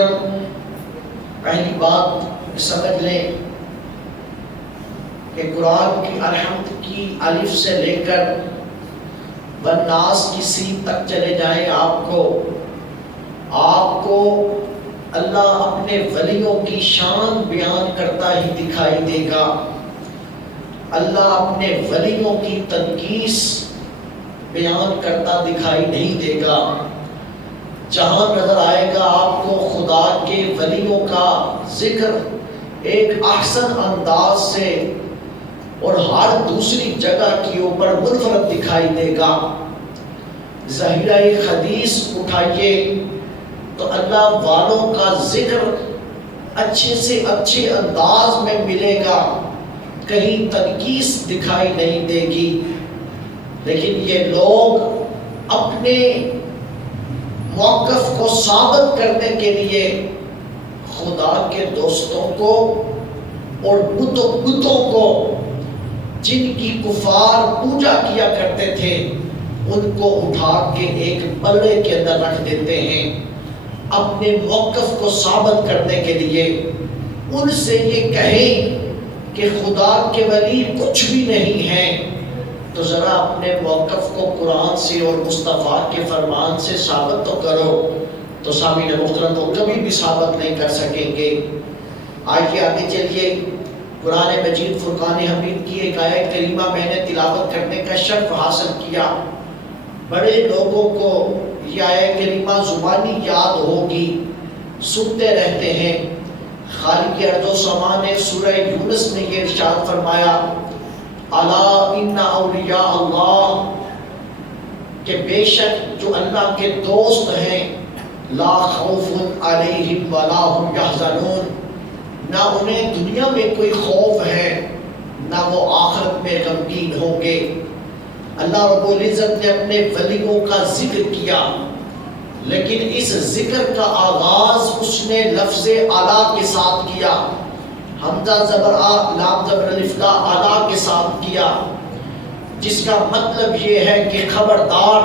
محترم، پہلی بات سمجھ لیں کہ قرآن کی الحمد کی الف سے لے کر والناس کی سین تک چلے جائیں، آپ کو اللہ اپنے ولیوں کی شان بیان کرتا ہی دکھائی دے گا۔ اللہ اپنے ولیوں کی تنقیص بیان کرتا دکھائی نہیں دے گا۔ جہاں نظر آئے گا آپ کو خدا کے ولیوں کا ذکر ایک احسن انداز سے اور ہر دوسری جگہ کے اوپر منفرد دکھائی دے گا۔ ذخیرہ حدیث اٹھائیے تو اللہ والوں کا ذکر اچھے سے اچھے انداز میں ملے گا، کہیں تنقیص دکھائی نہیں دے گی۔ لیکن یہ لوگ اپنے موقف کو ثابت کرنے کے لیے خدا کے دوستوں کو اور بتوں کو جن کی کفار پوجا کیا کرتے تھے ان کو اٹھا کے ایک پلڑے کے اندر رکھ دیتے ہیں اپنے موقف کو ثابت کرنے کے لیے۔ ان سے یہ کہیں کہ خدا کے ولی کچھ بھی نہیں ہیں تو ذرا اپنے موقف کو قرآن سے اور مصطفیٰ کے فرمان سے ثابت تو کرو، تو سامعین محترم وہ کبھی بھی ثابت نہیں کر سکیں گے۔ آئیے آگے چلیے، قرآن مجید فرقان حمید کی ایک آیت کریمہ میں نے تلاوت کرنے کا شرف حاصل کیا۔ بڑے لوگوں کو یہ آیت کریمہ زبانی یاد ہوگی، سنتے رہتے ہیں۔ خالق ارض و سما نے سورہ یونس میں یہ ارشاد فرمایا، الا ان اولیاء اللہ، کہ بے شک جو اللہ کے دوست ہیں، لا خوف علیہم ولا هم یحزنون، نہ انہیں دنیا میں کوئی خوف ہے نہ وہ آخرت میں غمگین ہوں گے۔ اللہ رب العزت نے اپنے ولیوں کا ذکر کیا، لیکن اس ذکر کا آغاز اس نے لفظ اعلیٰ کے ساتھ کیا، حمزہ زبر آ لام زبر الف لا اعلیٰ کے ساتھ کیا، جس کا مطلب یہ ہے کہ خبردار،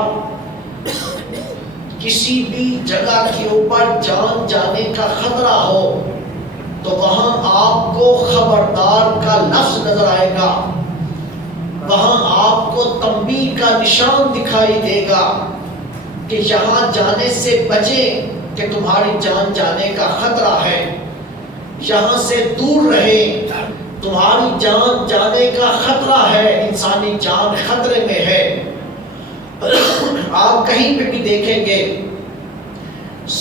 کسی بھی جگہ کے اوپر جان جانے کا خطرہ ہو تو وہاں آپ کو خبردار کا لفظ نظر آئے گا، وہاں آپ کو تنبیہ کا نشان دکھائی دے گا کہ یہاں جانے سے بچیں کہ تمہاری جان جانے کا خطرہ ہے، یہاں سے دور رہیں، تمہاری جان جانے کا خطرہ ہے، انسانی جان خطرے میں ہے۔ آپ کہیں پہ بھی دیکھیں گے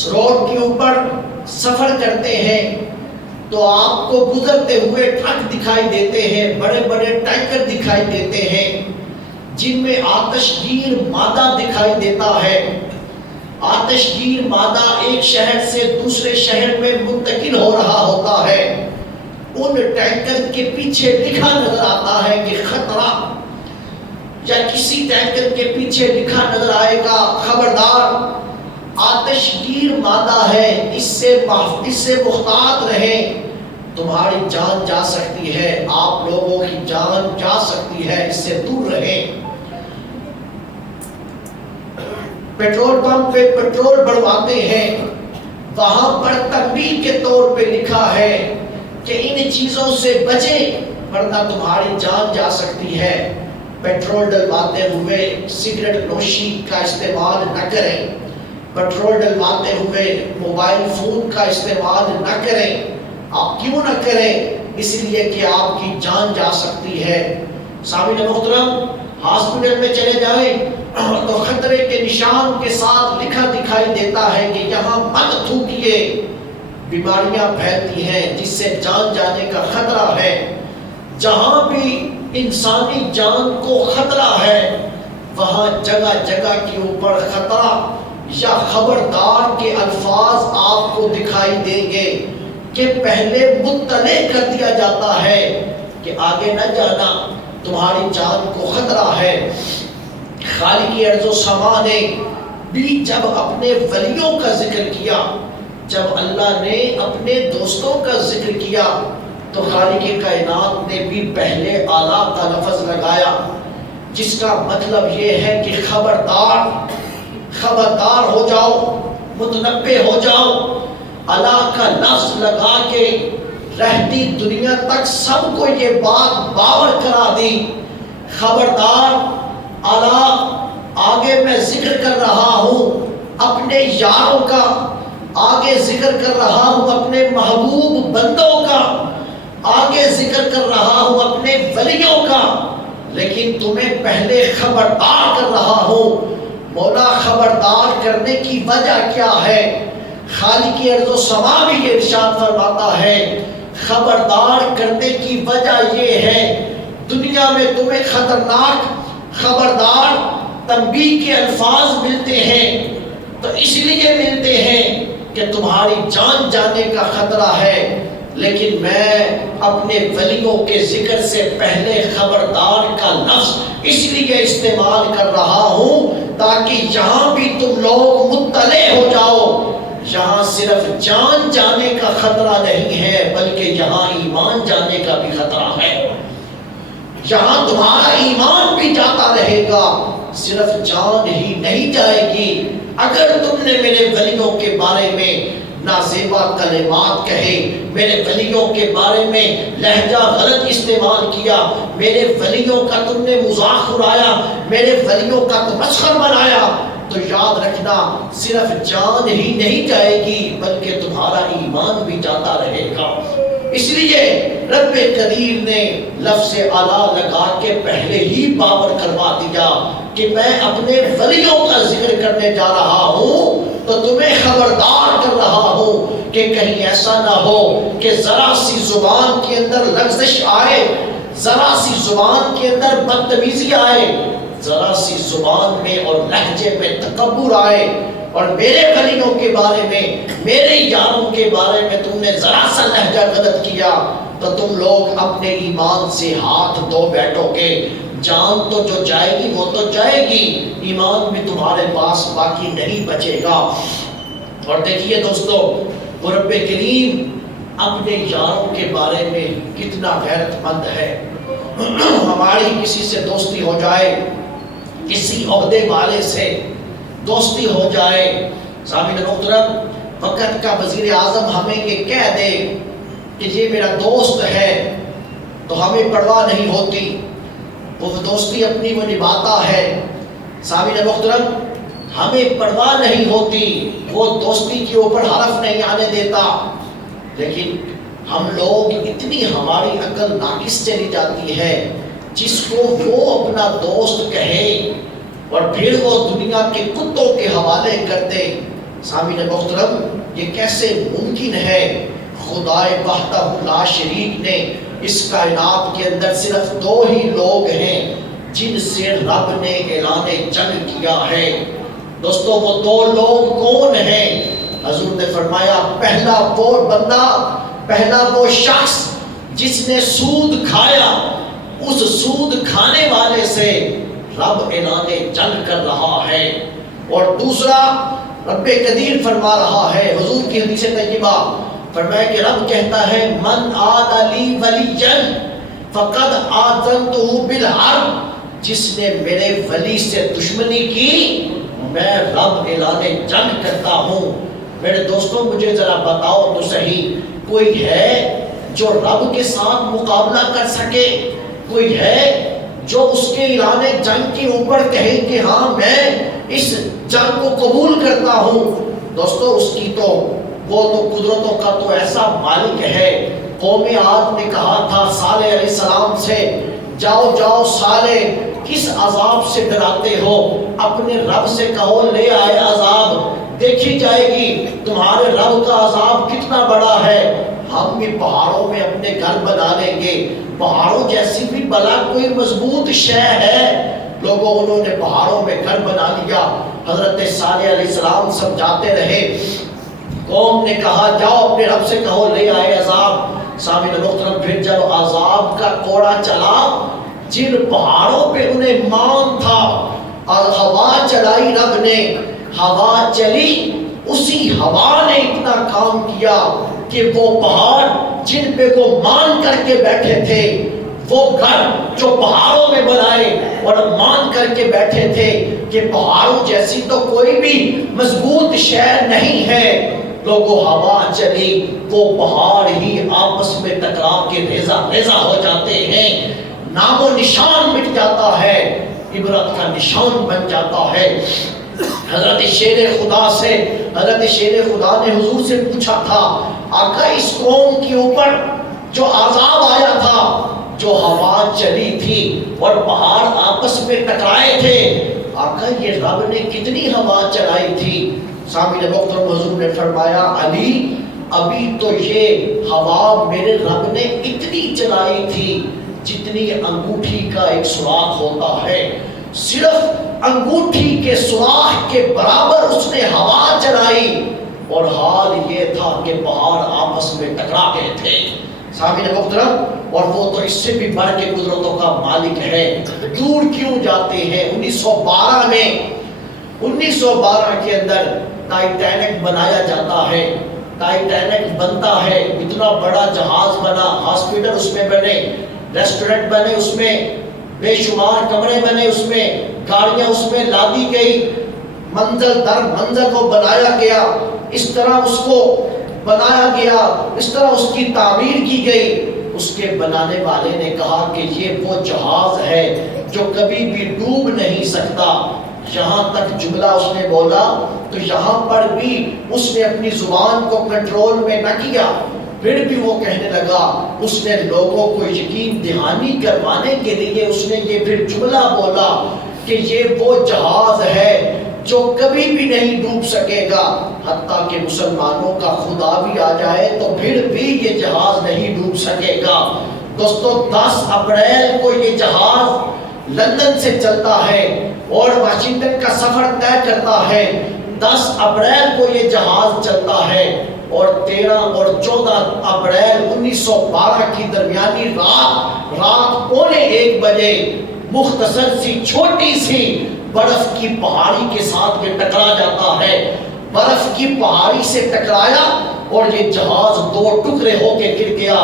روڈ کے اوپر سفر کرتے ہیں تو آپ کو گزرتے ہوئے ٹرک دکھائی دیتے ہیں، بڑے بڑے ٹینکر دکھائی دیتے ہیں جن میں آتش گیر مادہ دکھائی دیتا ہے۔ آتش گیر مادہ ایک شہر سے دوسرے شہر میں منتقل ہو رہا ہوتا ہے، ان ٹینکر کے پیچھے لکھا نظر آتا ہے کہ خطرہ، یا کسی ٹینکر کے پیچھے لکھا نظر آئے گا خبردار آتش گیر مادہ ہے، اس سے محتاط رہیں، تمہاری جان جا سکتی ہے، آپ لوگوں کی جان جا سکتی ہے، اس سے دور رہیں۔ پیٹرول پمپ پہ پیٹرول بڑھواتے ہیں، وہاں پر تنبیہ کے طور پہ لکھا ہے کہ ان چیزوں سے بچیں ورنہ تمہاری جان جا سکتی ہے۔ پیٹرول ڈلواتے ہوئے سگریٹ نوشی کا استعمال نہ کریں، پیٹرول ڈلواتے ہوئے موبائل فون کا استعمال نہ کریں۔ آپ کیوں نہ کریں؟ اس لیے کہ آپ کی جان جا سکتی ہے۔ سامعین محترم، ہاسپٹل میں چلے جائیں تو خطرے کے نشان کے ساتھ لکھا دکھائی دیتا ہے کہ یہاں مت تھوکیے، بیماریاں پھیلتی ہیں جس سے جان جانے کا خطرہ ہے۔ جہاں بھی انسانی جان کو خطرہ ہے وہاں جگہ جگہ کے اوپر خطرہ یا خبردار کے الفاظ آپ کو دکھائی دیں گے کہ پہلے مطلع کر دیا جاتا ہے کہ آگے نہ جانا، تمہاری جان کو خطرہ ہے۔ خالق ارض و سما نے بھی جب اپنے ولیوں کا ذکر کیا، جب اللہ نے اپنے دوستوں کا ذکر کیا تو خالق کائنات نے بھی پہلے اعلیٰ کا لفظ لگایا، جس کا مطلب یہ ہے کہ خبردار ہو جاؤ، متنبہ ہو جاؤ اللہ کا لفظ لگا کے رہتی دنیا تک سب کو یہ بات باور کرا دی، خبردار اللہ آگے میں ذکر کر رہا ہوں اپنے یاروں کا، آگے ذکر کر رہا ہوں اپنے محبوب بندوں کا، آگے ذکر کر رہا ہوں اپنے ولیوں کا، لیکن تمہیں پہلے خبردار کر رہا ہوں۔ مولا خبردار کرنے کی وجہ کیا ہے؟ خالق ارض و سما بھی یہ ارشاد فرماتا ہے، خبردار کرنے کی وجہ یہ ہے دنیا میں تمہیں خطرناک خبردار تنبیہ کے الفاظ ملتے ہیں تو اس لیے ملتے ہیں کہ تمہاری جان جانے کا خطرہ ہے، لیکن میں اپنے ولیوں کے ذکر سے پہلے خبردار کا لفظ اس لیے استعمال کر رہا ہوں تاکہ یہاں بھی تم لوگ مطلع ہو جاؤ، یہاں صرف جان جانے کا خطرہ نہیں ہے بلکہ یہاں ایمان جانے کا بھی خطرہ ہے، یہاں تمہارا ایمان بھی جاتا رہے گا، صرف جان ہی نہیں جائے گی اگر تم نے میرے ولیوں کے بارے میں نازیبا کلمات کہے، میرے ولیوں کے بارے میں لہجہ غلط استعمال کیا، میرے ولیوں کا تم نے مذاق اڑایا، میرے ولیوں کا تمسخر بنایا، تو یاد رکھنا صرف جان ہی نہیں جائے گی بلکہ تمہارا ایمان بھی جاتا رہے گا۔ اس لیے رب قدیر نے لفظ اعلیٰ لگا کے پہلے ہی باور کروا دیا کہ میں اپنے ولیوں کا ذکر کرنے جا رہا ہوں تو تمہیں خبردار کر رہا ہوں کہ کہیں ایسا نہ ہو کہ ذرا سی زبان کے اندر لغزش آئے، ذرا سی زبان کے اندر بدتمیزی آئے، ذرا سی زبان میں اور لہجے میں تکبر آئے اور میرے ولیوں کے بارے میں، میرے یاروں کے بارے میں تم نے ذرا سا لہجہ غلط کیا تو تم لوگ اپنے ایمان سے ہاتھ دھو بیٹھو گے، جان تو جو جائے گی وہ تو جائے گی، ایمان بھی تمہارے پاس باقی نہیں بچے گا۔ اور دیکھیے دوستو، رب کریم اپنے یاروں کے بارے میں کتنا غیرت مند ہے۔ ہماری کسی سے دوستی ہو جائے، کسی عہدے والے سے دوستی ہو جائے، سامعین محترم، وقت کا وزیر اعظم ہمیں یہ کہہ دے کہ یہ میرا دوست ہے تو ہمیں پرواہ نہیں ہوتی، وہ دوستی اپنی وہ نبھاتا ہے، سامعین محترم ہمیں پرواہ نہیں ہوتی، وہ دوستی کے اوپر حرف نہیں آنے دیتا، لیکن ہم لوگ اتنی ہماری عقل ناقص چلی جاتی ہے، جس کو وہ اپنا دوست کہے اور پھر وہ دنیا کے کتوں کے حوالے کرتے۔ سامعین محترم، یہ کیسے ممکن ہے؟ خدائے وحدہ لا شریک نے اس کائنات کے اندر صرف دو ہی لوگ ہیں جن سے رب نے اعلان جنگ کیا ہے۔ دوستو وہ دو لوگ کون ہیں؟ حضور نے فرمایا پہلا وہ بندہ، پہلا وہ شخص جس نے سود کھایا، اس سود کھانے والے سے رب اعلان جنگ کر رہا ہے، اور دوسرا رب قدیر فرما رہا ہے، حضور کی حدیث طیبہ فرمایا کہ رب کہتا ہے من عاد لی ولی فقد آذنتہ بالحرب، جس نے میرے ولی سے دشمنی کی میں رب اعلان جنگ کرتا ہوں۔ میرے دوستوں مجھے ذرا بتاؤ تو صحیح، کوئی ہے جو رب کے ساتھ مقابلہ کر سکے؟ کوئی ہے جو اس کے اعلان جنگ کے اوپر کہے کہ ہاں میں اس جنگ کو قبول کرتا ہوں؟ دوستو اس کی تو وہ تو قدرتوں کا تو ایسا مالک ہے۔ قوم عاد نے کہا تھا صالح علیہ السلام سے، جاؤ جاؤ صالح کس عذاب سے ڈراتے ہو؟ اپنے رب سے کہو لے آئے عذاب، دیکھی جائے گی تمہارے رب کا عذاب کتنا بڑا ہے۔ ہم بھی پہاڑوں میں اپنے گھر بنا لیں گے، پہاڑوں جیسی بھی بلا کوئی مضبوط شے ہے؟ لوگوں انہوں نے پہاڑوں میں گھر بنا لیا۔ حضرت صالح علیہ السلام سمجھاتے رہے، قوم نے کہا جاؤ اپنے رب سے کہو لے آئے عذاب۔ سامعین محترم پھر جب عذاب کا کوڑا چلا، جن پہاڑوں پہ انہیں مان تھا، اور ہوا چلائی رب نے، ہوا چلی، اسی ہوا نے اتنا کام کیا کہ وہ پہاڑ جن پہ وہ مان کر کے بیٹھے تھے، وہ گھر جو پہاڑوں میں بنائے اور مان کر کے بیٹھے تھے کہ پہاڑوں جیسی تو کوئی بھی مضبوط شے نہیں ہے، لوگوں ہوا چلی وہ پہاڑ ہی آپس میں ٹکرا کے ریزہ ریزہ ہو جاتے ہیں، نام و نشان مٹ جاتا ہے، عبرت کا نشان بن جاتا ہے۔ حضرت شیر خدا سے، حضرت شیر خدا نے حضور سے پوچھا تھا آقا اس قوم کے اوپر جو عذاب آیا تھا، جو ہوا چلی تھی اور پہاڑ آپس میں ٹکرائے تھے، آقا یہ رب نے کتنی ہوا چلائی تھی؟ سامعین محترم حضور نے فرمایا علی ابھی تو یہ ہوا میرے رب نے اتنی چلائی تھی جتنی انگوٹھی کا ایک سوراخ ہوتا ہے، صرف انگوٹھی کے سوراخ کے برابر اس نے ہوا چلائی، اور حال یہ تھا کہ پہاڑ آپس میں ٹکرا گئے تھے۔ سامعین محترم، اور وہ تو اس سے بھی بڑھ کے قدرتوں کا مالک ہے، دور کیوں جاتے ہیں؟ 1912 میں 1912 کے اندر ٹائٹینک بنایا جاتا ہے، ٹائٹینک بنتا ہے، اتنا بڑا جہاز بنا، ہاسپٹل اس میں بنے، ریسٹورنٹ بنے اس میں، بے شمار کمرے بنے اس میں، گاڑیاں اس میں لادی گئی، منزل در منزل کو بنایا گیا، اس طرح اس کو بنایا گیا، اس طرح اس کی تعمیر کی گئی۔ اس کے بنانے والے نے کہا کہ یہ وہ جہاز ہے جو کبھی بھی ڈوب نہیں سکتا، یہاں تک جملہ اس نے بولا تو یہاں پر بھی اس نے اپنی زبان کو کنٹرول میں نہ کیا، پھر بھی وہ کہنے لگا، اس نے لوگوں کو یقین دہانی کروانے کے لیے اس نے یہ پھر جملہ بولا کہ یہ وہ جہاز ہے جو کبھی بھی نہیں ڈوب سکے گا، حتیٰ کہ مسلمانوں کا خدا بھی آ جائے تو پھر بھی یہ جہاز نہیں ڈوب سکے گا۔ دوستو 10 اپریل کو یہ جہاز لندن سے چلتا ہے اور واشنگٹن کا سفر طے کرتا ہے، 10 اپریل کو یہ جہاز چلتا ہے، اور 13 اور 14 اپریل 1912 کی درمیانی رات 1:15 بجے مختصر سی چھوٹی سی برف کی پہاڑی کے ساتھ میں ٹکرا جاتا ہے، برف کی پہاڑی سے ٹکرایا اور یہ جہاز 2 ٹکڑے ہو کے گر گیا،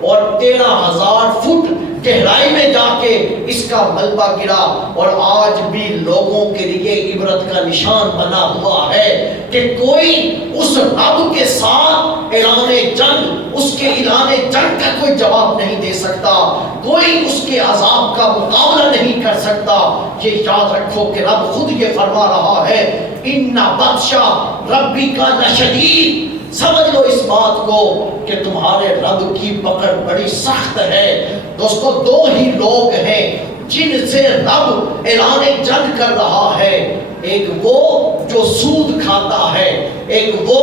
اور 13,000 فٹ گہرائی میں جا کے اس کا ملبہ گرا، اور آج بھی لوگوں کے لیے عبرت کا نشان بنا ہوا ہے کہ کوئی اس رب کے ساتھ اعلان جنگ، اس کے اعلان جنگ کا کوئی جواب نہیں دے سکتا، کوئی اس کے عذاب کا مقابلہ نہیں کر سکتا۔ یہ یاد رکھو کہ رب خود یہ فرما رہا ہے ان بطشا ربی کا لشدید، سمجھ لو اس بات کو کہ تمہارے رب کی پکڑ بڑی سخت ہے۔ دوستو 2 ہی لوگ ہیں جن سے رب اعلان جنگ کر رہا ہے، ایک وہ جو سود کھاتا ہے، ایک وہ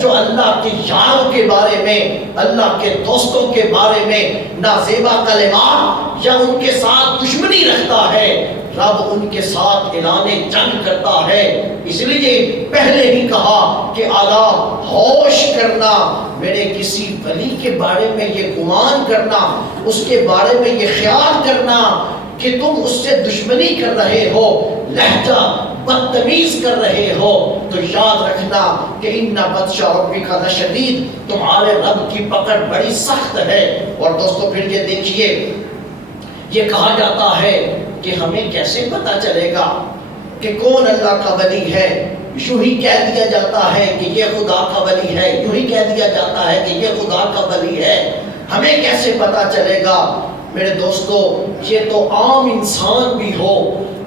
جو اللہ کے یاروں کے بارے میں، اللہ کے دوستوں کے بارے میں نازیبا کلمات یا ان کے ساتھ دشمنی رکھتا ہے، رب ان کے ساتھ اعلان جنگ کرتا ہے۔ اس لیے پہلے ہی کہا کہ اعلیٰ ہوش کرنا، میرے کسی ولی کے بارے میں یہ گمان کرنا، اس کے بارے میں یہ خیال کرنا کہ تم اس سے دشمنی کر رہے ہو، لہجہ بدتمیز کر رہے ہو، تو یاد رکھنا کہ ان بطشا ربک لشدید، تمہارے رب کی پکڑ بڑی سخت ہے۔ اور دوستو پھر یہ دیکھیے، یہ کہا جاتا ہے کہ ہمیں کیسے پتا چلے گا کہ کون اللہ کا ولی ہے؟ یوں ہی کہہ دیا جاتا ہے کہ یہ خدا کا ولی ہے، یوں ہی کہہ دیا جاتا ہے کہ یہ خدا کا ولی ہے، ہمیں کیسے پتا چلے گا؟ میرے دوستو یہ تو عام انسان بھی ہو،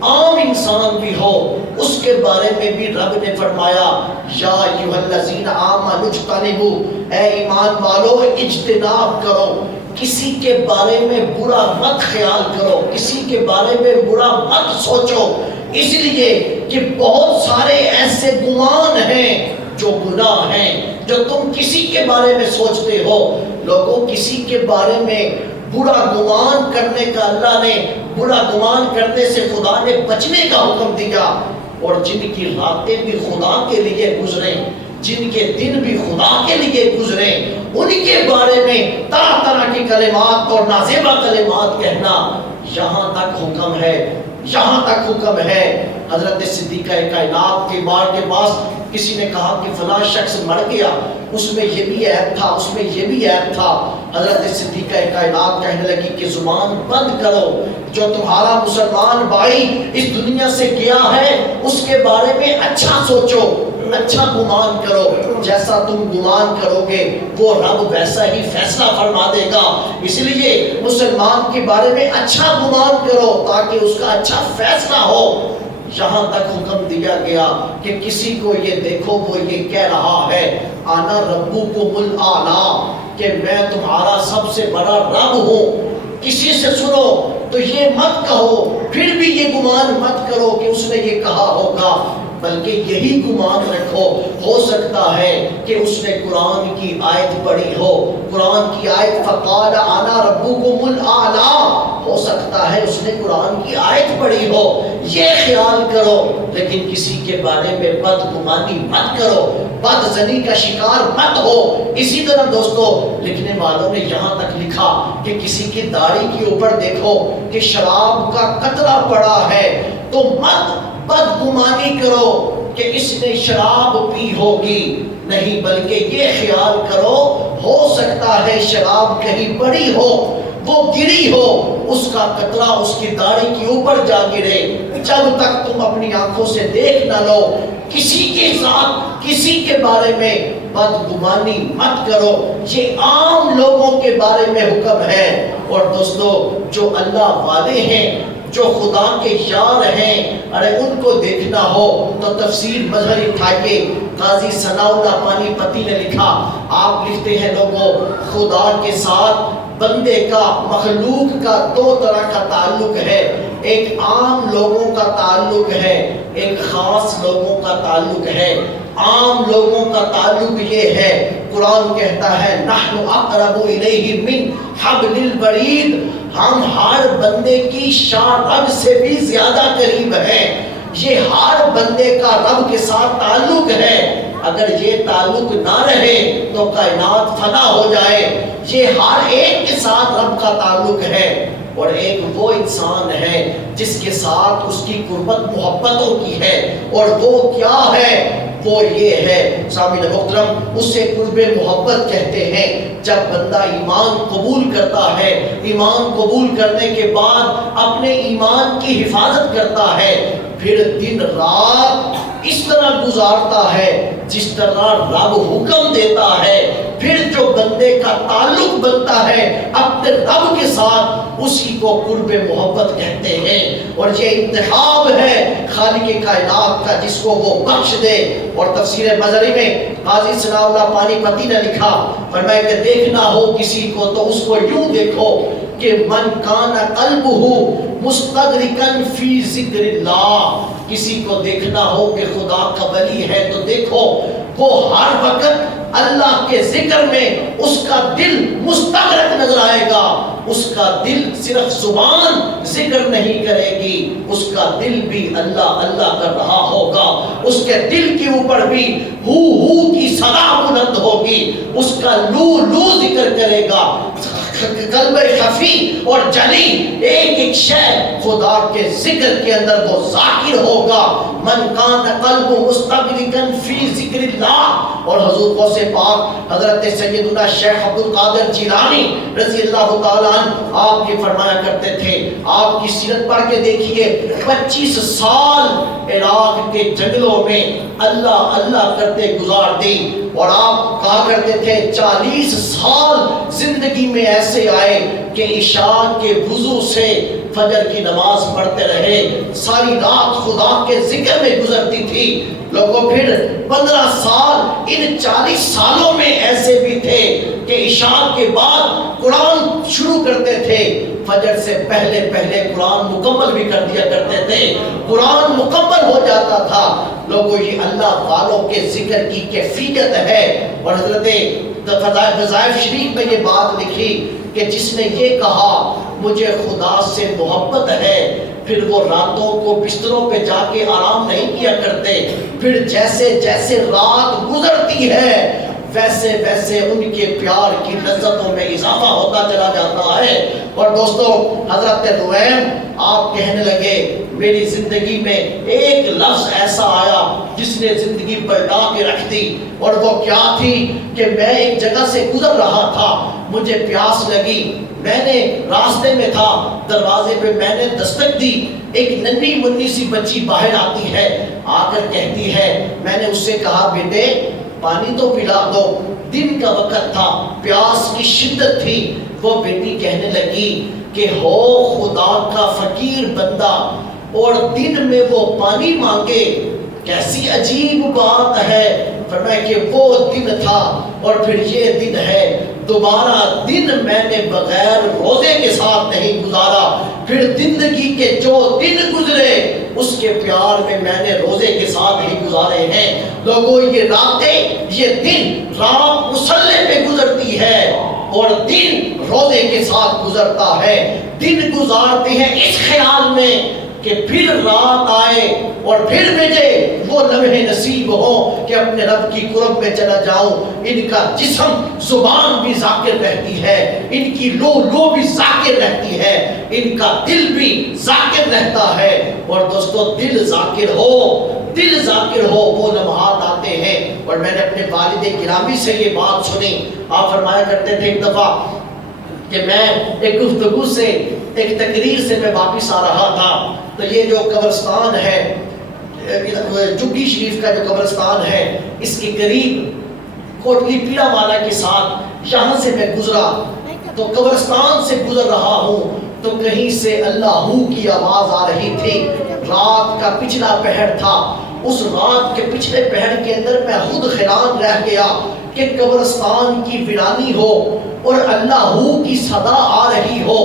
عام انسان بھی ہو، اس کے بارے میں بھی رب نے فرمایا یا ایھا الذین آمنوا اجتنبوا، اے ایمان والو اجتناب کرو، کسی کے بارے میں برا مت خیال کرو، کسی کے بارے میں برا مت سوچو، اس لیے کہ بہت سارے ایسے گمان ہیں جو گناہ ہیں جو تم کسی کے بارے میں سوچتے ہو۔ لوگوں کسی کے بارے میں برا گمان کرنے کا اللہ نے، برا گمان کرنے سے خدا نے بچنے کا حکم دیا، اور جن کی راتیں بھی خدا کے لیے گزریں، جن کے دن بھی خدا کے لیے گزریں، ان کے بارے میں طرح طرح کی کلمات اور نازیبا کلمات کہنا، یہاں تک حکم ہے، یہاں تک حکم ہے۔ حضرت صدیقہ کائنات کے بار کے پاس کسی نے کہا کہ فلاں شخص مر گیا، اس میں یہ بھی عیب تھا، اس میں یہ بھی عیب تھا۔ حضرت صدیقہ کائنات کہنے لگی کہ زبان بند کرو، جو تمہارا مسلمان بھائی اس دنیا سے گیا ہے اس کے بارے میں اچھا سوچو، اچھا گمان کرو، جیسا تم گمان کرو گے وہ رب ویسا ہی فیصلہ فرما دے گا۔ اس لیے مسلمان کے بارے میں اچھا گمان کرو تاکہ اس کا اچھا فیصلہ ہو۔ یہاں تک حکم دیا گیا کہ کسی کو یہ دیکھو وہ یہ کہہ رہا ہے انا ربکم الاعلی، کہ میں تمہارا سب سے بڑا رب ہوں، کسی سے سنو تو یہ مت کہو، پھر بھی یہ گمان مت کرو کہ اس نے یہ کہا ہوگا، بلکہ یہی گمان رکھو ہو سکتا ہے کہ اس نے قرآن کی آیت پڑھی ہو، قرآن کی آیت فقال انا ربکم الاعلی، ہو سکتا ہے اس نے قرآن کی آیت پڑھی ہو، یہ خیال کرو، لیکن کسی کے بارے میں بدگمانی مت کرو، بد زنی کا شکار مت ہو۔ اسی طرح دوستو لکھنے والوں نے یہاں تک لکھا کہ کسی کی داڑھی کے اوپر دیکھو کہ شراب کا قطرہ پڑا ہے تو مت بدگمانی کرو کہ اس نے شراب پی ہوگی، نہیں بلکہ یہ خیال کرو ہو سکتا ہے شراب کہیں پڑی ہو، وہ گری ہو، اس کا قطرہ اس کی داڑھی کے اوپر جا گرے، جب تک تم اپنی آنکھوں سے دیکھ نہ لو کسی کے ساتھ کسی کے بارے میں بدگمانی مت کرو۔ یہ عام لوگوں کے بارے میں حکم ہے۔ اور دوستو جو اللہ والے ہیں، جو خدا کے یار ہیں، ارے ان کو دیکھنا ہو تو تفسیر مظہر اٹھائیے، قاضی ثناء اللہ پانی پتی نے لکھا، آپ لکھتے ہیں لوگوں خدا کے ساتھ بندے کا، مخلوق کا دو طرح کا تعلق ہے، ایک عام لوگوں کا تعلق ہے، ایک خاص لوگوں کا تعلق ہے۔ عام لوگوں کا تعلق یہ ہے، قرآن کہتا ہے نحن اقرب الیہ من حبل الورید، ہم ہر بندے کی شاہ رگ سے بھی زیادہ قریب ہیں۔ یہ ہر بندے کا رب کے ساتھ تعلق ہے، اگر یہ تعلق نہ رہے تو کائنات فنا ہو جائے۔ یہ ہر ایک کے ساتھ رب کا تعلق ہے، اور ایک وہ انسان ہے جس کے ساتھ اس کی قربت محبتوں کی ہے، اور وہ کیا ہے؟ وہ یہ ہے سامعین محترم، اسے قرب محبت کہتے ہیں۔ جب بندہ ایمان قبول کرتا ہے، ایمان قبول کرنے کے بعد اپنے ایمان کی حفاظت کرتا ہے، پھر دن رات اس طرح گزارتا ہے جس طرح رب حکم دیتا ہے، پھر جو بندے کا تعلق بنتا ہے اپنے رب کے ساتھ، اسی کو قرب محبت کہتے ہیں۔ اور یہ انتخاب ہے خالق کائنات کا جس کو وہ بخش دے۔ اور تفسیر مظہری میں قاضی ثناء اللہ پانی پتی نے لکھا، فرمایا کہ دیکھنا ہو کسی کو تو اس کو یوں دیکھو کہ من کان قلبہ مستغرقاً فی ذکر اللہ، کسی کو دیکھنا ہو کہ خدا کا ولی ہے تو دیکھو وہ ہر وقت اللہ کے ذکر میں اس کا دل مستغرق نظر آئے گا، اس کا دل صرف زبان ذکر نہیں کرے گی، اس کا دل بھی اللہ اللہ کر رہا ہوگا، اس کے دل کے اوپر بھی ہو کی صدا بلند ہوگی، اس کا لو ذکر کرے گا، قلب خفی اور جلی ایک ایک شے خدا کے ذکر کے اندر وہ ذاکر ہوگا۔ من کان قلب مستغرقاً فی ذکر اللہ۔ اور حضور غوث پاک حضرت سیدنا شیخ عبد القادر جیلانی رضی اللہ تعالیٰ عنہ آپ یہ فرمایا کرتے تھے، آپ کی سیرت پڑھ کے دیکھیے، 25 سال عراق کے جنگلوں میں اللہ اللہ کرتے گزار دی، اور آپ کہا کرتے تھے 40 سال زندگی میں ایسے آئے کہ عشاء کے وضو سے فجر کی نماز پڑھتے رہے، ساری رات خدا کے ذکر میں گزرتی تھی۔ لوگوں پھر 15 سال ان 40 سالوں میں ایسے بھی تھے کہ عشاء کے بعد قرآن شروع کرتے تھے، فجر سے پہلے پہلے قرآن مکمل بھی کر دیا کرتے تھے، قرآن مکمل ہو جاتا تھا۔ لوگوں یہ اللہ والوں کے ذکر کی کیفیت ہے۔ اور حضرت وظائف شریف میں یہ بات لکھی کہ جس نے یہ کہا مجھے خدا سے محبت ہے، پھر وہ راتوں کو بستروں پہ جا کے آرام نہیں کیا کرتے، پھر جیسے جیسے رات گزرتی ہے ویسے ویسے ان کے پیار کی لذتوں میں اضافہ ہوتا چلا جاتا ہے۔ اور دوستو حضرت نعیم آپ کہنے لگے میری زندگی میں ایک لفظ ایسا آیا جس نے زندگی پلٹا کے رکھ دی، اور وہ کیا تھی کہ میں ایک جگہ سے گزر رہا تھا، مجھے پیاس لگی، میں نے راستے میں تھا، دروازے پہ میں نے دستک دی، ایک ننھی منی سی بچی باہر آتی ہے، آ کر کہتی ہے، میں نے اس سے کہا بیٹے پانی تو پلا دو، دن کا وقت تھا، پیاس کی شدت تھی۔ وہ بیٹی کہنے لگی کہ ہو خدا کا فقیر بندہ اور دن میں وہ پانی مانگے، کیسی عجیب بات ہے۔ فرمایا کہ وہ دن تھا اور پھر یہ دن ہے، دوبارہ دن میں نے بغیر روزے کے ساتھ نہیں گزارا، پھر زندگی کے جو دن گزرے اس کے پیار میں نے روزے کے ساتھ ہی گزارے ہیں۔ لوگوں یہ راتیں، یہ دن، رات مصلے پہ گزرتی ہے اور دن روزے کے ساتھ گزرتا ہے۔ دن گزارتے ہیں اس خیال میں کہ پھر رات آئے اور پھر مجھے وہ لمحے نصیب ہو کہ اپنے رب کی قرب میں چلا جاؤں۔ ان کا جسم، زبان بھی ذاکر رہتی ہے، ان کی لو بھی ذاکر رہتی ہے، ان کا دل بھی ذاکر رہتا ہے۔ اور دوستو دل ذاکر ہو، دل ذاکر ہو، وہ لمحات آتے ہیں۔ اور میں نے اپنے والد گرامی سے یہ بات سنی، آپ فرمایا کرتے تھے ایک دفعہ کہ میں ایک گفتگو سے، ایک تقریر سے میں واپس آ رہا تھا، تو یہ جو قبرستان ہے، جگی شریف کا جو قبرستان ہے، اس کے قریب کوٹلی پیڑا والا کے ساتھ یہاں سے میں گزرا، تو قبرستان سے گزر رہا ہوں تو کہیں سے اللہ کی آواز آ رہی تھی۔ رات کا پچھلا پہر تھا، اس رات کے پچھلے پہر کے اندر میں خود حیران رہ گیا کہ قبرستان کی ویرانی ہو اور اللہ کی صدا آ رہی ہو۔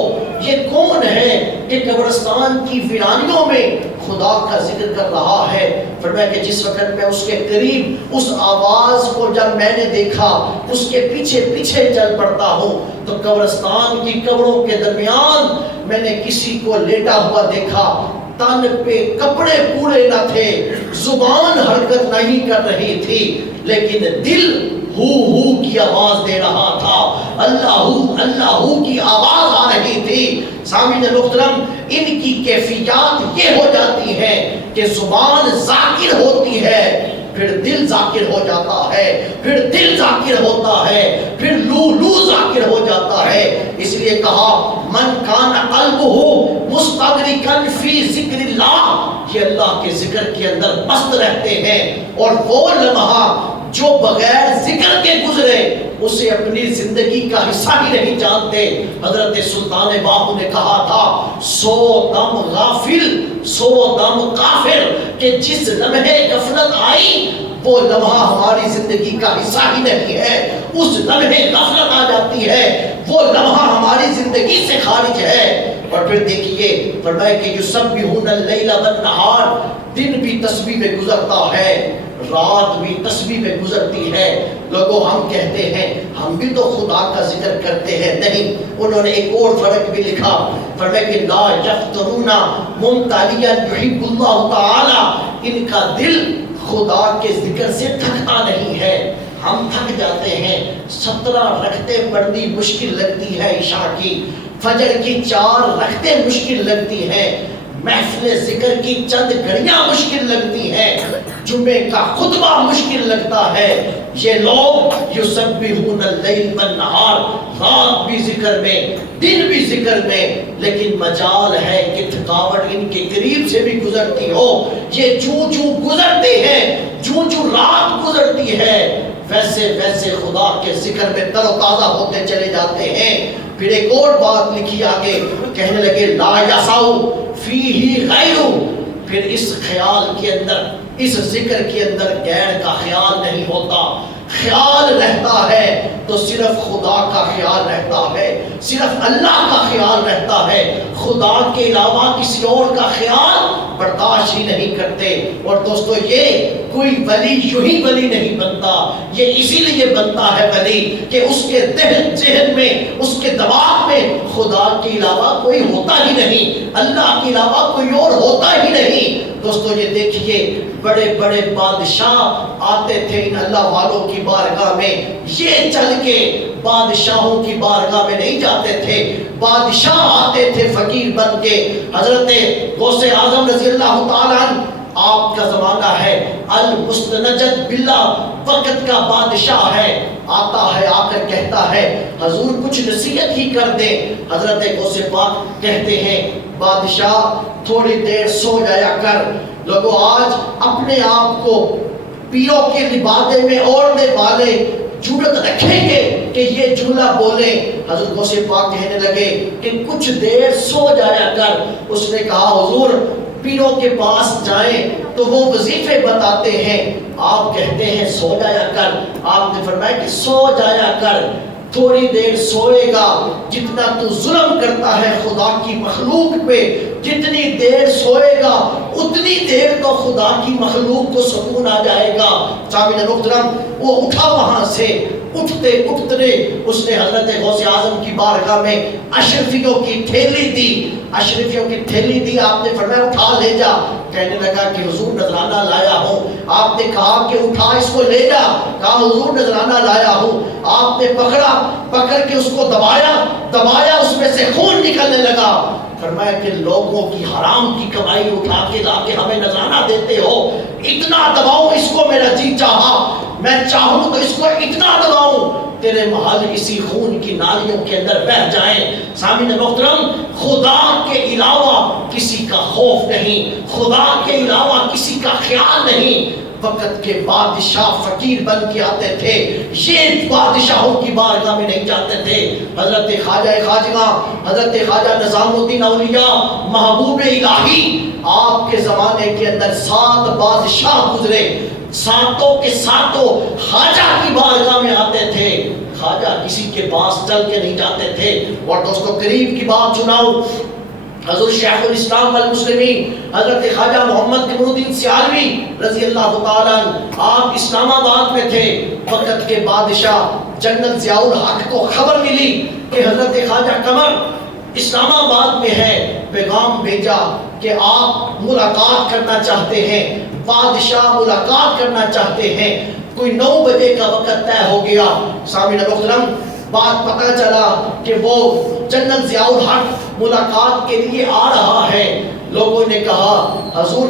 یہ کون ہے کہ قبرستان کی ویرانیوں میں خدا کا ذکر کر رہا ہے؟ فرمایا کہ جس وقت میں اس کے قریب اس آواز کو جب میں نے دیکھا، اس کے پیچھے پیچھے چل پڑتا ہوں، تو قبرستان کی قبروں کے درمیان میں نے کسی کو لیٹا ہوا دیکھا، تن پہ کپڑے پورے نہ تھے، زبان حرکت نہیں کر رہی تھی، لیکن دل ہو کی آواز دے رہا تھا، اللہ کی آواز آ رہی تھی۔ سامعین محترم، ان کی کیفیات یہ ہو جاتی ہے کہ زبان ذاکر ہوتی ہے، پھر دل ذاکر ہو جاتا ہے، پھر دل ذاکر ہوتا ہے، پھر لو ذاکر ہو جاتا ہے۔ اس لیے کہا من کان قلبہ مستغرقا فی ذکر اللہ، یہ اللہ کے ذکر کے اندر مست رہتے ہیں، اور وہ لمحہ جو بغیر ذکر کے گزرے اسے اپنی زندگی کا حصہ بھی نہیں جانتے۔ حضرت سلطان باہو نے کہا تھا سو دم غافل سو دم کافر، کہ جس لمحے غفلت آئی وہ لمحہ ہماری زندگی کا حصہ ہی نہیں ہے، اس لمحے غفلت آ جاتی ہے، وہ لمحہ ہماری زندگی سے خارج ہے۔ اور پھر دیکھیے فرمایا کہ یسبحون اللیل والنہار، دن بھی تسبیح میں گزرتا ہے، رات بھی تسبیح میں گزرتی ہے۔ لوگوں ہم کہتے ہیں ہم بھی تو خدا کا ذکر کرتے ہیں، نہیں، انہوں نے ایک اور فرق بھی لکھا، فرمایا کہ لا یفترون ممتلیا یحب اللہ تعالی، ان کا دل خدا کے ذکر سے تھکتا نہیں ہے۔ ہم تھک جاتے ہیں، 17 رکعتیں پڑھنی مشکل لگتی ہے، عشاء کی، فجر کی 4 رکعتیں مشکل لگتی ہیں، محفل ذکر کی چند گھڑیاں مشکل لگتی ہیں، جمعے کا خطبہ مشکل لگتا ہے۔ یہ لوگ یسبحون اللیل والنہار، رات بھی ذکر میں، دن بھی ذکر میں، لیکن مجال ہے کہ تھکاوٹ ان کے قریب سے بھی گزرتی ہو۔ یہ چوں گزرتے ہیں، چوں رات گزرتی ہے، ویسے ویسے خدا کے ذکر میں تر و تازہ ہوتے چلے جاتے ہیں۔ پھر ایک اور بات لکھی آگے، کہنے لگے لا یسعو فیہ غیر، پھر اس خیال کے اندر، اس ذکر کے اندر غیر کا خیال نہیں ہوتا، خیال رہتا ہے تو صرف خدا کا خیال رہتا ہے، صرف اللہ کا خیال رہتا ہے، خدا کے علاوہ کسی اور کا خیال برداشت ہی نہیں کرتے۔ اور دوستو یہ کوئی ولی یوں ہی ولی نہیں بنتا، یہ اسی لیے بنتا ہے ولی کہ اس کے ذہن میں، اس کے دماغ میں خدا کے علاوہ کوئی ہوتا ہی نہیں، اللہ کے علاوہ کوئی اور ہوتا ہی نہیں۔ دوستو یہ دیکھیے بڑے بڑے بادشاہ آتے تھے ان اللہ والوں کی بارگاہ میں یہ چل کے بادشاہوں کی بارگاہ میں نہیں جاتے تھے، بادشاہ آتے تھے فقیر بن کے۔ حضرت غوث اعظم رضی اللہ تعالیٰ عنہ، آپ کا زمانہ ہے المستنجد باللہ، وقت کا بادشاہ ہے، آتا ہے، آ کر کہتا ہے حضور کچھ نصیحت ہی کر دیں۔ حضرت غوث پاک کہتے ہیں بادشاہ تھوڑی دیر سو جایا کر۔ لوگوں آج اپنے آپ کو پیروں کے لبادے میں اوڑھنے والے جرأت رکھیں گے کہ یہ جملہ بولیں۔ حضرت غوث پاک کہنے لگے کہ کچھ دیر سو جایا کر۔ اس نے کہا حضور پیروں کے پاس جائیں تو وہ وظیفے بتاتے ہیں، آپ کہتے ہیں سو جایا کر۔ آپ نے فرمایا کہ سو جایا کر، تھوڑی دیر سوئے گا، جتنا تو ظلم کرتا ہے خدا کی مخلوق پہ، جتنی دیر سوئے گا اتنی دیر تو خدا کی مخلوق کو سکون آ جائے گا۔ سامعین محترم، وہ اٹھا وہاں سے، اٹھتے اٹھتے اس نے حضرت غوث اعظم کی بارگاہ میں اشرفیوں کی تھیلی دی، اشرفیوں کی تھیلی دی۔ آپ نے فرمایا اٹھا لے جا۔ کہنے لگا کہ حضور نذرانہ لایا ہوں۔ آپ نے کہا کہ اٹھا اس کو لے جا، کہا حضور نذرانہ لایا ہوں۔ آپ نے پکڑ کے اس کو دبایا، اس میں سے خون نکلنے لگا۔ فرمایا کہ لوگوں کی حرام کی کمائی اٹھا کے لا کے ہمیں نذرانہ دیتے ہو، اتنا دباؤ اس کو، میرا جی چاہا میں چاہوں تو اس کو اتنا دباؤں تیرے محل اسی خون کی نالیوں کے اندر بہہ جائیں۔ سامعین محترم، خدا کے علاوہ کسی کا خوف نہیں، خدا کے علاوہ کسی کا خیال نہیں۔ وقت کے بادشاہ فقیر بن کے آتے تھے، یہ بادشاہوں کی بارگاہ میں نہیں جاتے تھے۔ حضرت خواجہ خواجہ، حضرت خواجہ نظام الدین اولیاء محبوب الہی، آپ کے زمانے کے اندر 7 بادشاہ گزرے، ساتوں کے ساتوں خواجہ کی بارگاہ میں آتے تھے۔ خواجہ کسی کے پاس چل کے نہیں جاتے تھے۔ اور دوستو قریب کی بات سناؤ، حضرت شیخ الاسلام والمسلمین حضرت خواجہ محمد قمر الدین سیالوی رضی اللہ تعالیٰ عنہ، آپ اسلام آباد میں تھے۔ وقت کے بادشاہ جنرل ضیاء الحق کو خبر ملی کہ حضرت خواجہ قمر اسلام آباد میں ہے، پیغام بھیجا کہ آپ ملاقات کرنا چاہتے ہیں، بادشاہ ملاقات کرنا چاہتے ہیں۔ کوئی 9 بجے کا وقت طے ہو گیا۔ سامعین محترم، بات پتہ چلا کہ وہ جنرل ضیاء الحق ملاقات کے لیے آ رہا ہے۔ لوگوں نے کہا حضور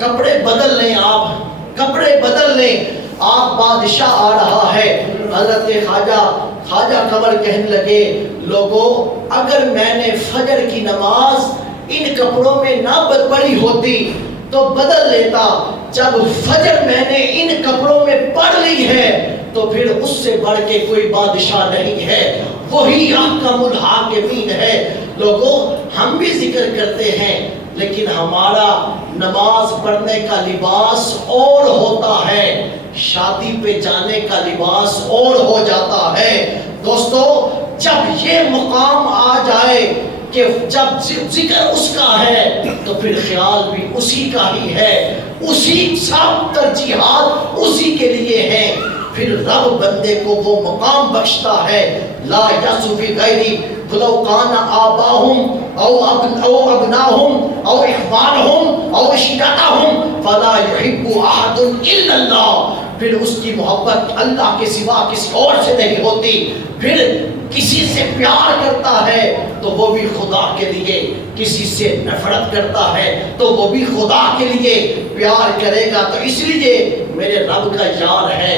کپڑے بدل لیں، آپ کپڑے بدل لیں، آپ بادشاہ آ رہا ہے۔ حضرت خواجہ قمر کہنے لگے لوگوں اگر میں نے فجر کی نماز ان کپڑوں میں نہ پڑھی ہوتی تو بدل لیتا، جب فجر میں نے ان کپڑوں میں پڑھ لی ہے تو پھر اس سے بڑھ کے کوئی بادشاہ نہیں ہے، وہی احکم الحاکمین ہے۔ لوگوں ہم بھی ذکر کرتے ہیں لیکن ہمارا نماز پڑھنے کا لباس اور ہوتا ہے، شادی پہ جانے کا لباس اور ہو جاتا ہے۔ دوستو جب یہ مقام آ جائے کہ جب ذکر اس کا ہے تو پھر خیال بھی اسی کا ہی ہے، اسی سب ترجیحات اسی کے لیے ہیں، پھر رب بندے کو وہ مقام بخشتا ہے۔ لا یسو فی غیری ولو کان آباہم او ابناہم او اخوانہم او عشیرتہم فلا یحب احد الا اللہ، پھر اس کی محبت اللہ کے سوا کسی اور سے نہیں ہوتی۔ پھر کسی سے پیار کرتا ہے تو وہ بھی خدا کے لیے، کسی سے نفرت کرتا ہے تو وہ بھی خدا کے لیے پیار کرے گا تو اس لیے میرے رب کا یار ہے،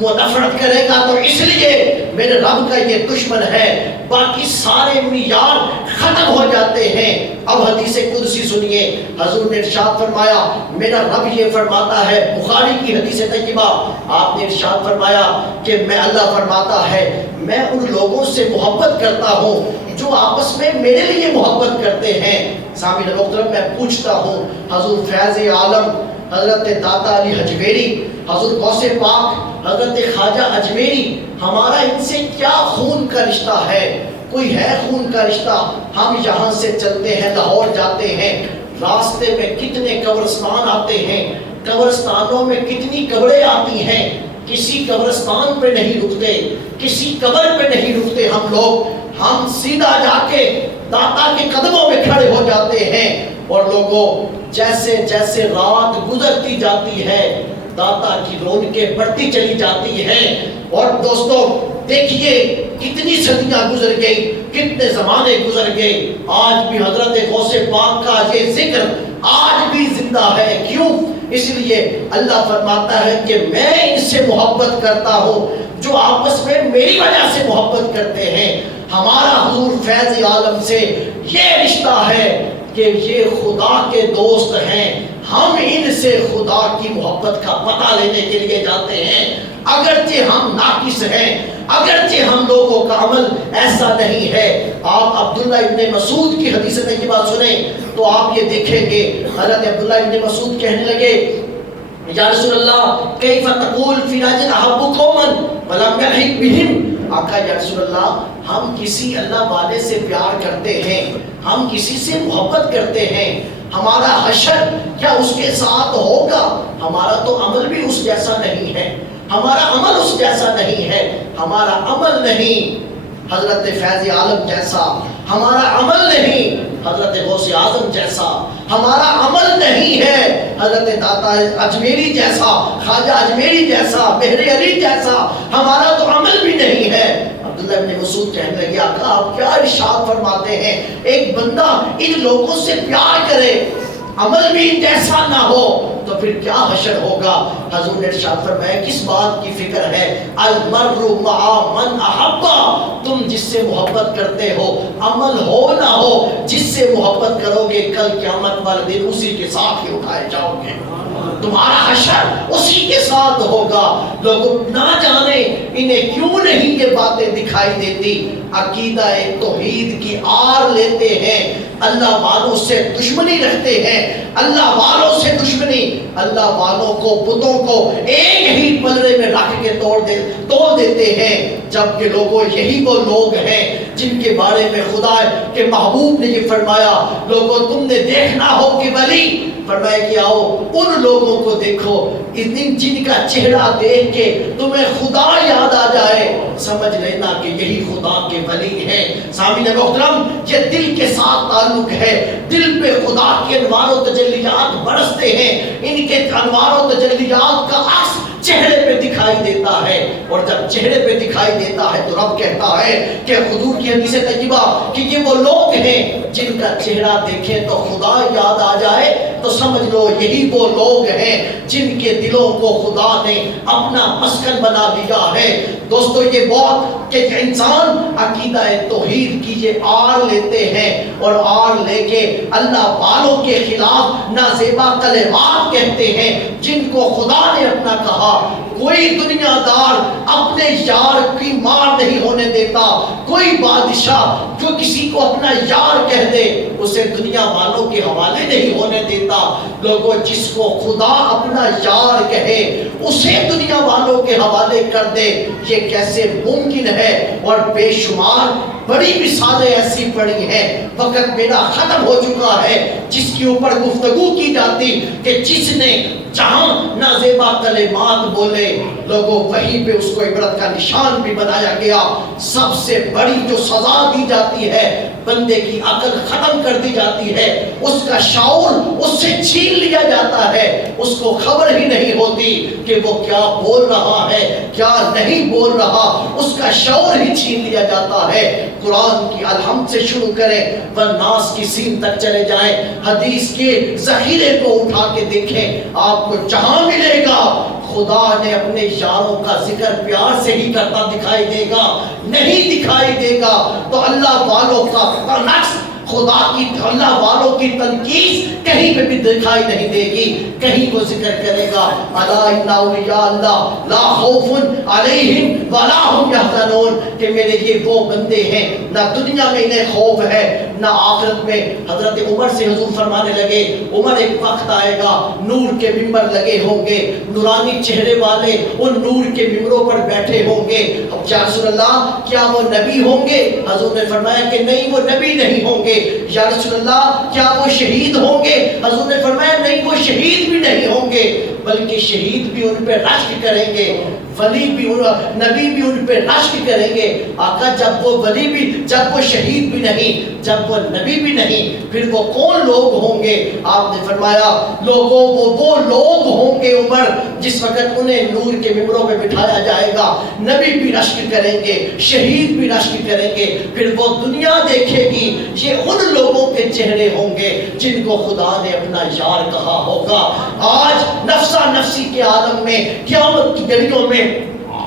وہ نفرت کرے گا تو اس لیے میرے رب کا یہ دشمن ہے۔ باقی سارے معیار ختم ہو جاتے ہیں۔ اب حدیث قدسی سنیے، حضور نے ارشاد فرمایا، میرا رب یہ فرماتا ہے، بخاری کی حدیث طیبہ، آپ نے ارشاد فرمایا کہ میں اللہ فرماتا ہے میں ان لوگوں سے محبت کرتا ہوں جو آپس میں میرے لیے محبت کرتے ہیں۔ سامعین محترم، میں پوچھتا ہوں حضور فیض عالم حضرت داتا علی حجویری، حضور غوث پاک حضرت خواجہ اجمیری، ہمارا ان سے کیا خون کا رشتہ ہے؟ کوئی ہے خون کا رشتہ؟ ہم یہاں سے چلتے ہیں لاہور جاتے ہیں، راستے میں کتنے قبرستان آتے ہیں، قبرستانوں میں کتنی قبریں آتی ہیں، کسی قبرستان پہ نہیں رکتے، کسی قبر پہ نہیں رکتے ہم لوگ، ہم سیدھا جا کے داتا کے قدموں میں کھڑے ہو جاتے ہیں۔ اور لوگوں جیسے جیسے رات گزرتی جاتی ہے داتا کی رونقیں بڑھتی چلی جاتی ہیں۔ اور دوستو دیکھیے کتنی صدیاں گزر گئی، کتنے زمانے گزر گئے، آج بھی حضرت غوث پاک کا یہ ذکر آج بھی زندہ ہے۔ کیوں؟ اس لیے اللہ فرماتا ہے کہ میں ان سے محبت کرتا ہوں جو آپس میں میری وجہ سے محبت کرتے ہیں۔ ہمارا حضور فیض عالم سے یہ رشتہ ہے کہ یہ خدا کے دوست ہیں، ہم ان سے خدا کی محبت کا پتہ لینے کے لیے جاتے ہیں۔ اگرچہ ہم ناقص ہیں، اگرچہ ہم لوگوں کا عمل ایسا نہیں ہے۔ آپ عبداللہ ابن مسعود کی حدیث طیبہ سنیں تو آپ یہ دیکھیں گے، حضرت عبداللہ ابن مسعود کہنے لگے یا رسول اللہ کیف تقول فی رجل احب قوما ولم یلحق بهم، آقا یا رسول اللہ ہم کسی اللہ والے سے پیار کرتے ہیں، ہم کسی سے محبت کرتے ہیں، ہمارا حشر کیا اس کے ساتھ ہوگا؟ ہمارا تو عمل بھی اس جیسا نہیں ہے، ہمارا عمل اس جیسا نہیں ہے، ہمارا عمل نہیں حضرت فیض عالم جیسا، ہمارا عمل نہیں حضرت غوث اعظم جیسا، ہمارا عمل نہیں ہے حضرت داتا اجمیری جیسا، خواجہ اجمیری جیسا، بحر علی جیسا، ہمارا تو عمل بھی نہیں ہے۔ عبداللہ ابن مسعود کہنے لگے آقا آپ کیا ارشاد فرماتے ہیں، ایک بندہ ان لوگوں سے پیار کرے عمل بھی جیسا نہ ہو تو پھر کیا حشر ہوگا؟ حضور نے ارشاد فرمایا کس بات کی فکر ہے؟ المرء مع من احب، تم جس سے محبت کرتے ہو عمل ہو نہ ہو، جس سے محبت کرو گے کل قیامت والے دن اسی کے ساتھ ہی اٹھائے جاؤ گے، تمہارا حشر اسی کے ساتھ ہوگا۔ لوگ نہ جانے انہیں کیوں نہیں یہ باتیں دکھائی دیتی، عقیدہ توحید کی آر لیتے ہیں، اللہ والوں سے دشمنی رکھتے ہیں، اللہ والوں سے دشمنی، اللہ والوں کو بتوں کو ایک ہی پلڑے میں رکھ کے توڑ دیتے ہیں، جبکہ لوگوں یہی وہ لوگ ہیں جن کے بارے میں خدا کے محبوب نے یہ فرمایا لوگوں تم نے دیکھنا ہو کہ ولی، فرمایا کہ آؤ ان لوگوں کو دیکھو جن کا چہرہ دیکھ کے تمہیں خدا یاد آ جائے، سمجھ لینا کہ یہی خدا کے ولی ہیں۔ سامعین محترم یہ دل کے ساتھ تعلق ہے، دل پہ خدا کے انوار و تجلیات برستے ہیں، ان کے انوار و تجلیات کا عکس چہرے پہ دکھائی دیتا ہے، اور جب چہرے پہ دکھائی دیتا ہے تو رب کہتا ہے کہ حضور کی حدیث طیبہ کہ یہ وہ لوگ ہیں جن کا چہرہ دیکھیں تو خدا یاد آ جائے، تو سمجھ لو یہی وہ لوگ ہیں جن کے دلوں کو خدا نے اپنا مسکن بنا دیا ہے۔ دوستو یہ بات کہ انسان عقیدہ توحید کی یہ آر لیتے ہیں اور آر لے کے اللہ والوں کے خلاف نازیبا کلمات کہتے ہیں جن کو خدا نے اپنا کہا۔ کوئی دنیا دار اپنے یار کی مار نہیں ہونے دیتا، کوئی بادشاہ جو کسی کو اپنا یار کہہ دے اسے دنیا والوں کے حوالے نہیں ہونے دیتا۔ لوگوں جس کو خدا اپنا یار کہے اسے دنیا والوں کے حوالے کر دے، یہ کیسے ممکن ہے؟ اور بے شمار بڑی مثالیں ایسی پڑی ہیں، وقت میرا ختم ہو چکا ہے جس کے اوپر گفتگو کی جاتی کہ جس نے جہاں نازیبا کلمات بولے لوگوں وہیں پہ اس کو عبرت کا نشان بھی بنایا گیا۔ سب سے بڑی جو سزا دی جاتی ہے، بندے کی عقل ختم کر دی جاتی ہے، اس کا شعور اس سے چھین لیا جاتا ہے، اس کو خبر ہی نہیں ہوتی کہ وہ کیا بول رہا ہے کیا نہیں بول رہا، اس کا شعور ہی چھین لیا جاتا ہے۔ قرآن کی الحمد سے شروع کریں والناس کی سین تک چلے جائیں، حدیث کے ذخیرے کو اٹھا کے دیکھیں، آپ کو جہاں ملے گا خدا نے اپنے یاروں کا ذکر پیار سے ہی کرتا دکھائی دے گا، نہیں دکھائی دے گا تو اللہ والوں کا نقص، خدا کی اللہ والوں کی تنقیص کہیں پہ بھی دکھائی نہیں دے گی، کہیں وہ ذکر کرے گا الا ان اولیاء اللہ لا خوف علیہم ولا هم یحزنون، کہ میرے یہ وہ بندے ہیں نہ دنیا میں انہیں خوف ہے نہ آخرت میں۔ حضرت عمر سے حضور فرمانے لگے عمر ایک وقت آئے گا نور کے ممبر لگے ہوں گے، نورانی چہرے والے ان نور کے ممبروں پر بیٹھے ہوں گے، اب یا رسول اللہ کیا وہ نبی ہوں گے؟ حضور نے فرمایا کہ نہیں وہ نبی نہیں ہوں گے۔ یا رسول اللہ کیا وہ شہید ہوں گے؟ حضور نے فرمایا نہیں وہ شہید بھی نہیں ہوں گے، بلکہ شہید بھی ان پہ رشک کریں گے، ولی بھی نبی بھی ان پہ رشک کریں گے۔ آقا جب وہ ولی بھی، جب وہ شہید بھی نہیں، جب جب وہ نبی بھی نہیں پھر وہ کون لوگ ہوں گے؟ آپ نے فرمایا لوگوں وہ لوگ ہوں گے عمر جس وقت انہیں نور کے ممبروں پہ بٹھایا جائے گا، نبی بھی رشک کریں گے، شہید بھی رشک کریں گے، پھر وہ دنیا دیکھے گی یہ ان لوگوں کے چہرے ہوں گے جن کو خدا نے اپنا یار کہا ہوگا۔ آج نفسا نفسی کے عالم میں قیامت کی گھڑیوں میں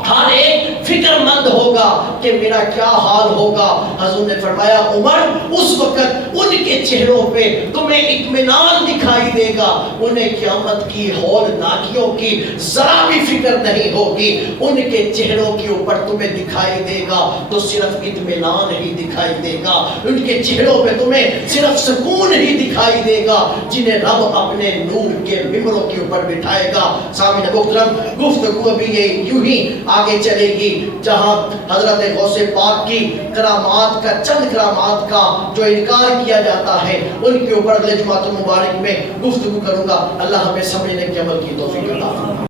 ہر ایک فکر مند ہوگا کہ میرا کیا حال ہوگا۔ حضور نے فرمایا عمر اس وقت ان کے چہروں پہ تمہیں اطمینان دکھائی دے گا، انہیں قیامت کی ہولناکیوں کی ذرا بھی فکر نہیں ہوگی، ان کے چہروں کے اوپر تمہیں دکھائی دے گا تو صرف اطمینان ہی دکھائی دے گا، ان کے چہروں پہ تمہیں صرف سکون ہی دکھائی دے گا جنہیں رب اپنے نور کے ممبروں کے اوپر بٹھائے گا۔ سامعین محترم، گفتگو ابھی یہ یوں ہی آگے چلے گی جہاں حضرت غوث پاک کی کرامات کا چند کرامات کا جو انکار کیا جاتا ہے ان کے اوپر اگلے جمعہ مبارک میں گفتگو کروں گا۔ اللہ ہمیں سمجھنے کے عمل کی توفیق عطا فرمائے۔